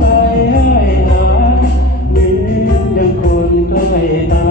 ใจให้หายเมือนอย่างคนใกล้ตา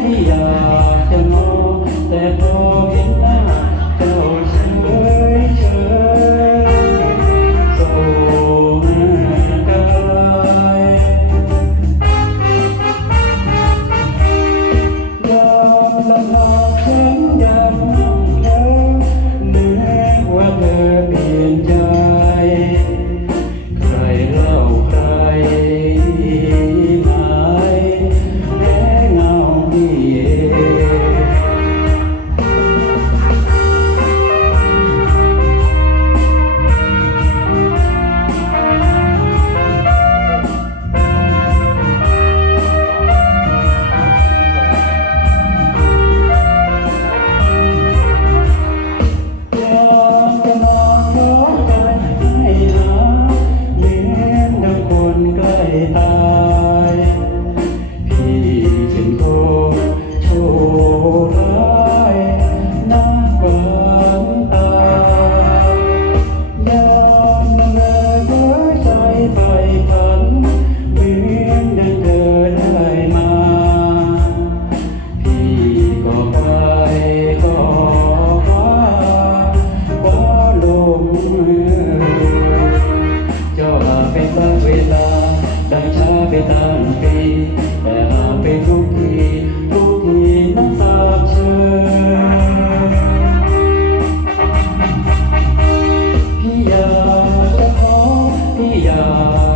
ที่อยากจะรู้แต่พอ ตา ปีแต่หาไปทุกทีทุกทีนั้นสาบเชิญพี่อยากจะขอพี่อยาก